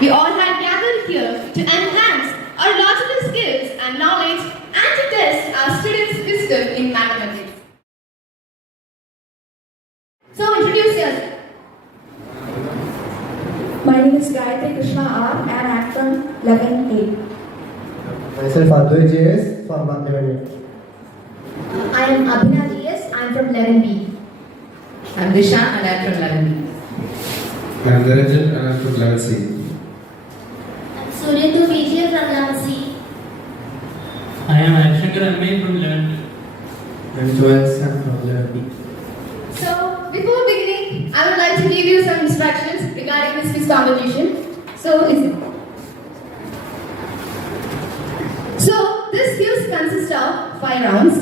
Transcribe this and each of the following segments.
We all had gathered here to enhance our logical skills and knowledge and to test our students' wisdom in mathematics. So introduce yourself. My name is Gayatri Krishna R and I am from 11A. Myself Advait JS from 11A. I am Abhina GS, I am from 11B. I am Disha and I am from 11B. I am Dharanjan and I am from 11C. I'm Surya Vijay from 11C. I am Akshankar Armain from 11. I am Joel Sam from 11B. So before beginning, I would like to give you some instructions regarding this quiz competition. So this quiz consists of 5 rounds.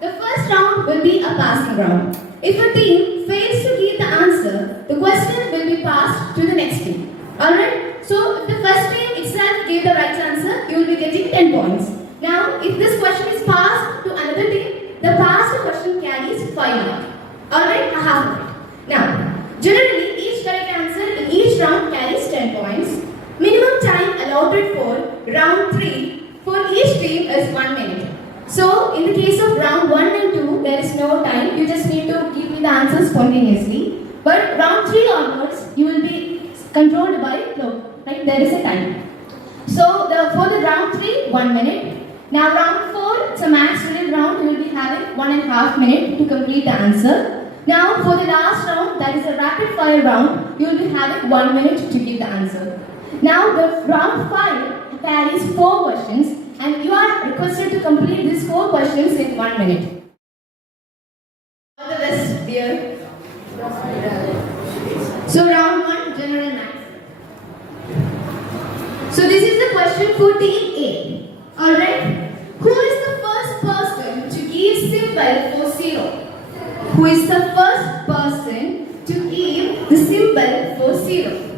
The first round will be a passing round. If a team fails to give the answer, the question will be passed to the next team. Alright? So if the first team itself gave the right answer, you will be getting 10 points. Now, if this question is passed to another team, the passed question carries 5 marks. Alright? A half point. Now, generally, each correct answer in each round carries 10 points. Minimum time allotted for round 3 for each team is 1 minute. So, in the case of round 1 and 2, there is no time. You just need to give me the answers spontaneously. But round 3 onwards, you will be controlled by clock. Right? There is a time. So, for the round 3, 1 minute. Now, round 4, it's a max minute round. You will be having 1.5 minutes to complete the answer. Now, for the last round, that is a rapid fire round, you will be having 1 minute to give the answer. Now, the round 5 carries 4 questions. And you are requested to complete these 4 questions in 1 minute. All the best, dear. So round 1, general math. So this is the question for team A. Alright? Who is the first person to give symbol for 0? Who is the first person to give the symbol for 0?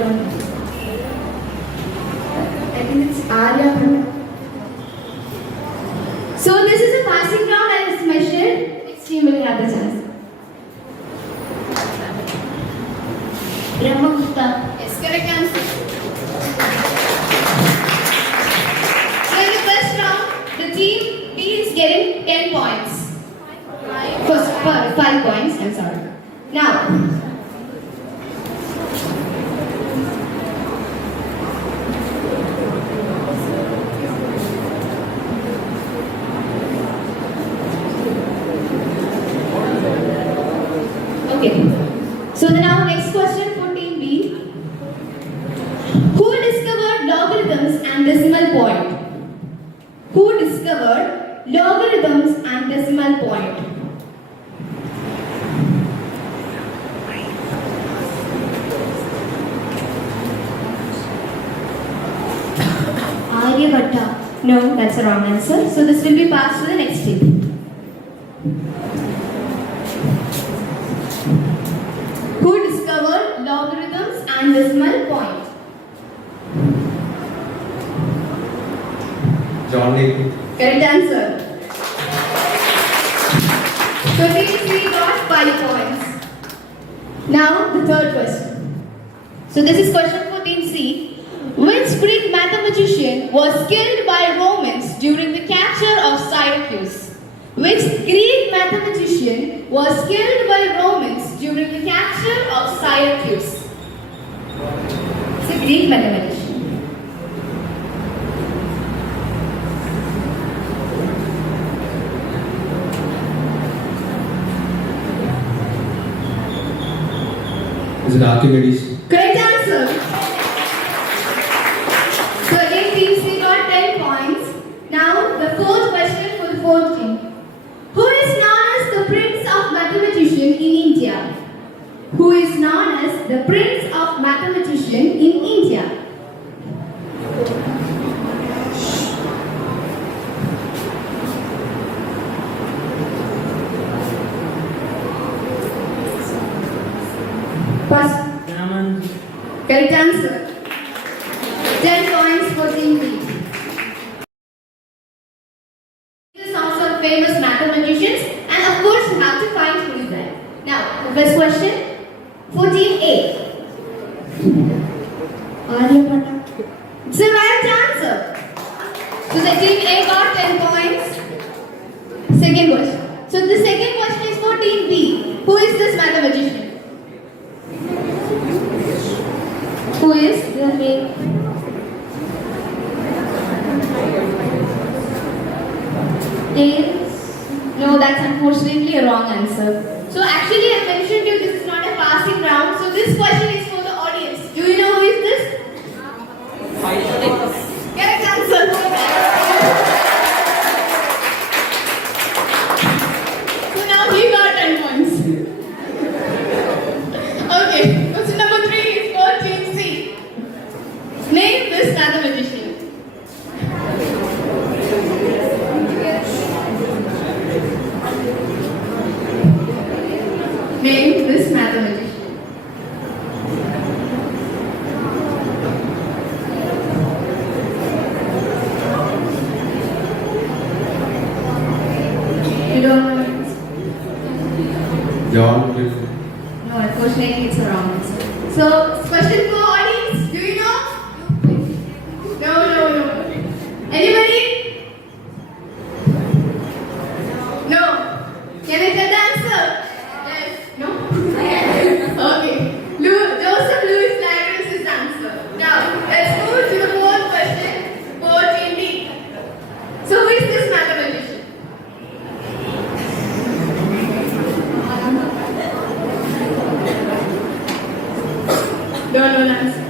I think it's Arya. So this is a passing round as mentioned. Next team will have the chance. Brahmagupta. Yes, correct answer. So in the first round, the team B is getting 10 points. First, 5 points, I'm sorry. Now, so now next question for team B. Who discovered logarithms and decimal point? Who discovered logarithms and decimal point? Aryabhatta. No, that's the wrong answer. So this will be passed to the next team. Who discovered logarithms and decimal point? John Newton. Correct answer. So team C got 5 points. Now the third question. So this is question for team C. Which Greek mathematician was killed by Romans during the capture of Syracuse? Which Greek mathematician was killed by Romans during the capture of Syracuse? It's a Greek mathematician. Is it Archimedes? Correct answer. So again, team C got 10 points. Now the fourth question for the fourth team. Who is known as the Prince of Mathematician in India? Who is known as the Prince of Mathematician in India? Pass. Raman. Correct answer. 10 points for team B. These are some famous mathematicians, and of course you have to find who is that. Now, the first question, 14A. Aryabhatta. It's the right answer. So the team A got 10 points. Second question. So the second question is for team B. Who is this mathematician? Who is the name? Tails? No, that's unfortunately a wrong answer. So actually I mentioned you this is not a passing round. So this question is for the audience. Do you know who is this? Correct answer. So now he got 10 points. Okay, question number 3 is for team C. Name this mathematician. Name this mathematician. You don't know it? John Clifford. No, unfortunately it's a wrong answer. So, question for audience. Do you know? No. Anybody? No. Can I get the answer? Yes. No? Okay. Joseph Louis Lagrange is the answer. Now, let's move to the fourth question for team B. So, who is this mathematician? Don't know the answer.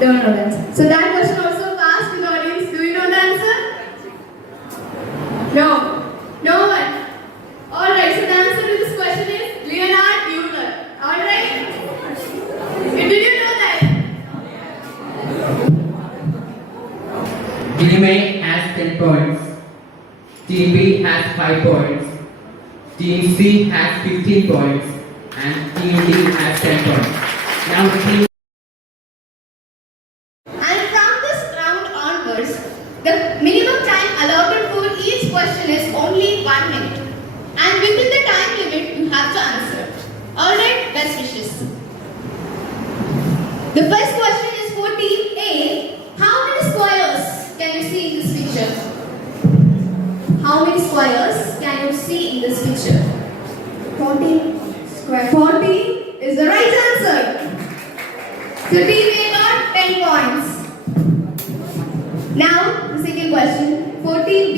Don't know the answer. So that question also passed to the audience. Do you know the answer? No. No one. Alright, so the answer to this question is Leonard Euler. Alright? Did you know that? Team A has 10 points. Team B has 5 points. Team C has 15 points. And Team D has 10 points. Now Team And from this round onwards, the minimum time allotted for each question is only 1 minute. And within the time limit, you have to answer. Alright, best wishes. The first question is for team A. How many squares can you see in this picture? How many squares can you see in this picture? 40 square. 40 is the right answer. So team A got 10 points. Now the second question for team B.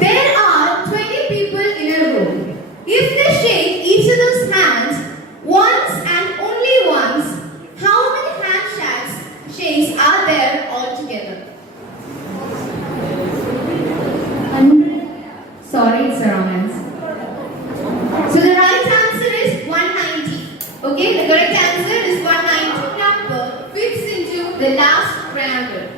There are 20 people in a room. If they shake each other's hands once and only once, how many shakes are there altogether? 100. Sorry, it's the wrong answer. So the right answer is 190. Okay, the correct answer is 190. Number fits into the last triangle.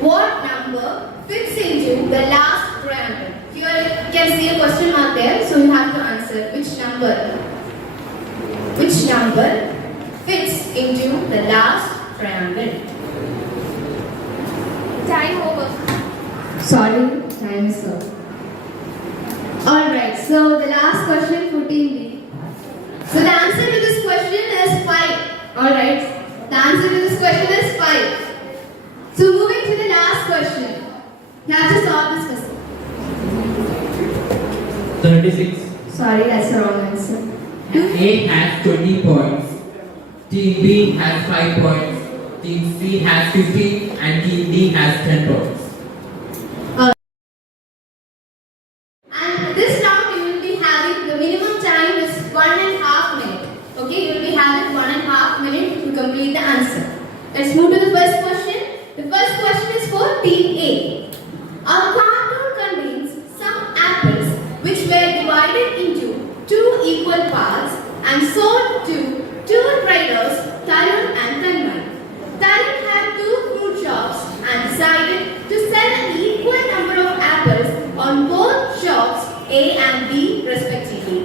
What number fits into the last triangle? Here you can see a question mark there, so you have to answer which number. Which number fits into the last triangle? Time over. Sorry, time is up. Alright, so the last question for team B. So the answer to this question is 5. Alright, the answer to this question is 5. So moving to the last question. You have to solve this question. 36. Sorry, that's the wrong answer. A has 20 points. Team B has 5 points. Team C has 15 and Team D has 10 points. And this round you will be having the minimum time is 1.5 minutes. Okay, you will be having 1.5 minutes to complete the answer. Let's move to the first question. The first question is for team A. Our cartoon contains some apples which were divided into 2 equal parts and sold to 2 traders, Tarun and Tanmay. Tarun had 2 fruit shops and decided to sell an equal number of apples on both shops A and B respectively.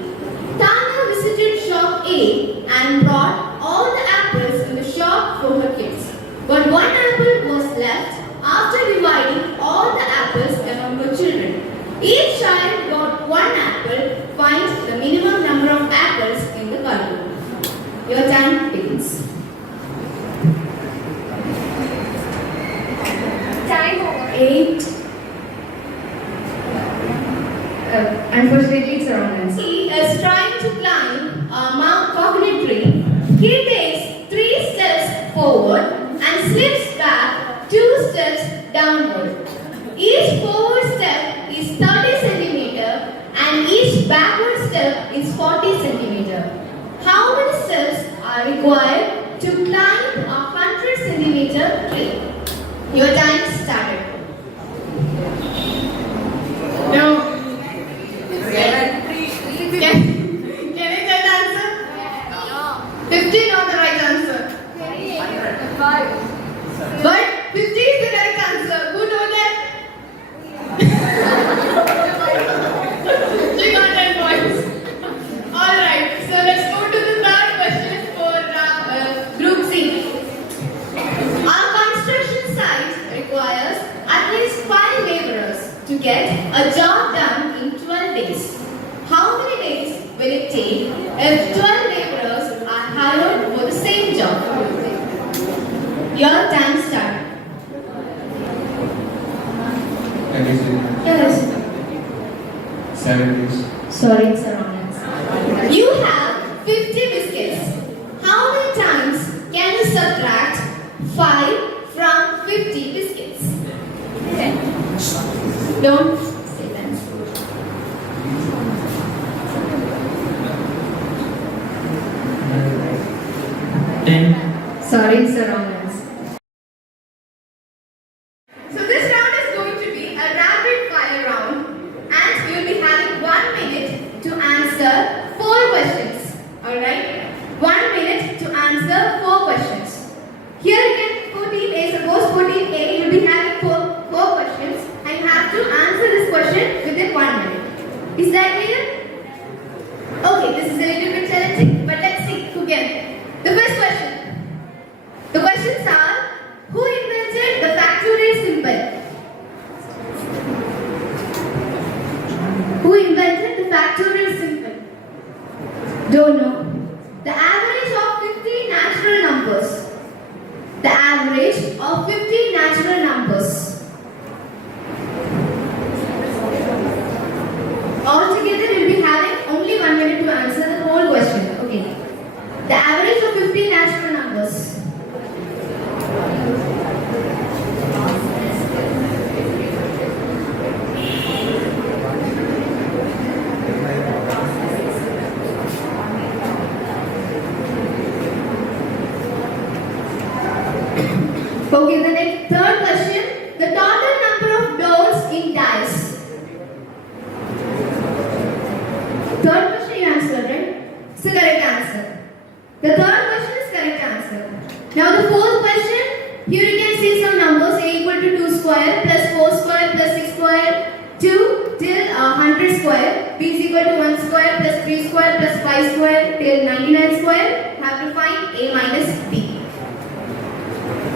Tanya visited shop A and brought all the apples in the shop for her kids. But one apple was left after dividing Unfortunately, it's wrong answer. He is trying to climb Mount Coconut Tree. He takes 3 steps forward and slips back 2 steps downward. Each forward step is 30 centimeter and each backward step is 40 centimeter. How many steps are required to climb a 100 centimeter tree? Your time started. No. Can I tell the answer? 50 not the right answer. But 50 is the correct answer. Who knows that? She got 10 points. Alright, so let's go to the third question for group C. Our construction site requires at least 5 laborers to get a job done in 12 days. How many days will it take if 12 laborers are hired for the same job? Your time starts. Yes. 7 days. Sorry, it's a wrong answer. You have 50 biscuits. How many times can you subtract 5 from 50 biscuits? Okay. Don't say that. Sorry, it's a wrong answer. So this round is going to be a rapid fire round and you'll be having 1 minute to answer 4 questions. Alright? 1 minute to answer 4 questions. Here you can put in A. Suppose put in A, you'll be having 4 questions and you have to answer this question within 1 minute. Is that clear? Okay, this is a little bit challenging, but let's see who can. The first question. The questions are, who invented the factorial symbol? Who invented the factorial symbol? Don't know. The average of 50 natural numbers. The average of 50 natural numbers. Altogether, you'll be having only 1 minute to answer the whole question. Okay. The average of 50 natural numbers. Okay, the next third question. The total number of doors in dice. Third question you answered, right? It's the correct answer. The third question is correct answer. Now the fourth question. Here you can see some numbers. A equal to 2 square plus 4 square plus 6 square 2 till 100 square. B is equal to 1 square plus 3 square plus 5 square till 99 square. Have to find A minus B.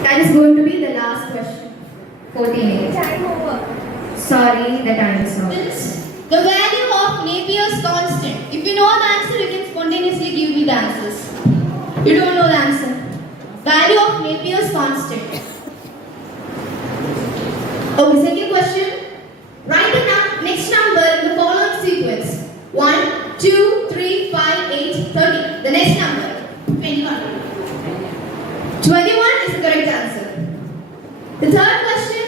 That is going to be the last question. 14. Time over. Sorry, the time is over. The value of Napier's constant. If you know the answer, you can spontaneously give me the answers. You don't know the answer. Value of Napier's constant. Okay, second question. Write the next number in the following sequence. 1, 2, 3, 5, 8, 30. The next number. 21. 21 is the correct answer. The third question.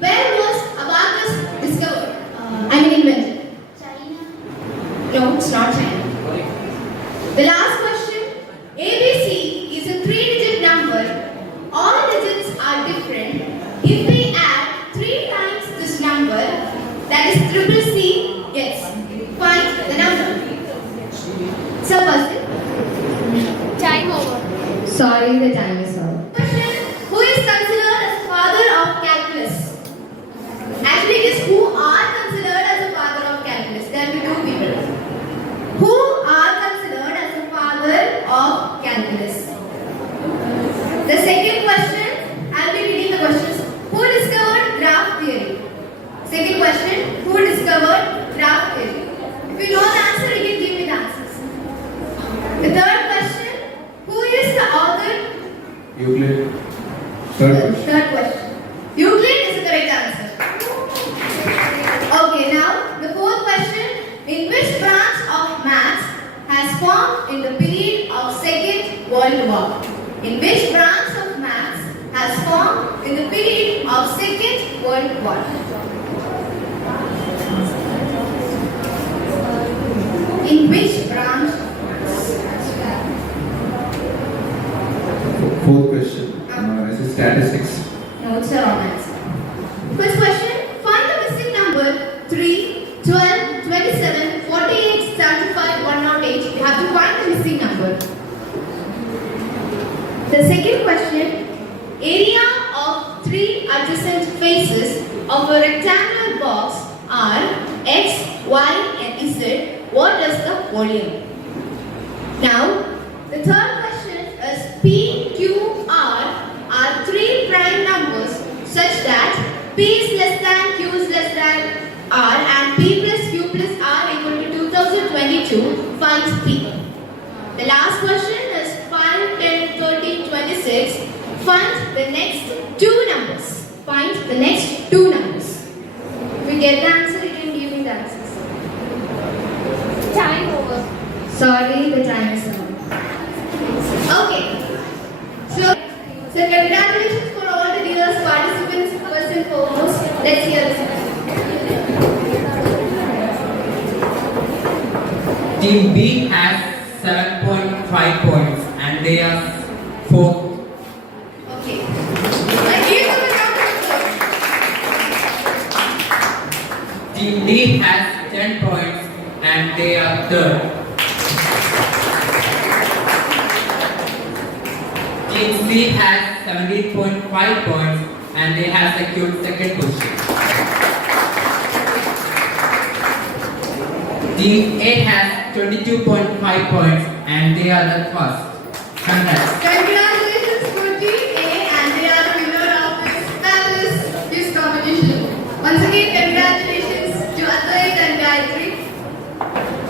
Where was abacus discovered? Invented. China. No, it's not China. The last question. ABC is a 3-digit number. All digits are different. If we add 3 times this number, that is triple C, yes. Find the number. So, Time over. sorry, the time is over. Question. Who is considered as father of calculus? Actually, it is who are considered as the father of calculus. There will be 2 people. Who are considered as the father of calculus? The second question, I will be reading the questions. Who discovered graph theory? Second question, who discovered graph theory? If you know the answer, you can give me the answers. The third question, who is the author? Euclid. Third question. Third question. Euclid is the correct answer. Okay, now the fourth question. In In which branch of maths has formed in the period of Second World War? In which branch of maths? Fourth question. This is statistics. No, it's a wrong answer. First question. Find the missing number 3, 12, 27, 48, 75, 108. You have to find the missing number. The second question. Area of 3 adjacent faces of a rectangular box are X, Y and Z. What is the volume? Now, the third question is P, Q, R are 3 prime numbers such that P is less than, Q is less than R and P plus Q plus R equal to 2022. Find P. The last question is 5, 10, 30, 26. Find the next 2 numbers. Find the next 2 numbers. If you get the answer, you can give me the answers. Time over. Sorry, the time is up. Okay. So congratulations for all the dealers, participants, first and foremost. Let's hear this. Team B has 7.5 points and they are 4th. Okay. Like, give them a round of applause. Team D has 10 points and they are 3rd. Team C has 17.5 points and they have secured 2nd position. Team A has 22.5 points and they are the 1st. Congrats. Congrats.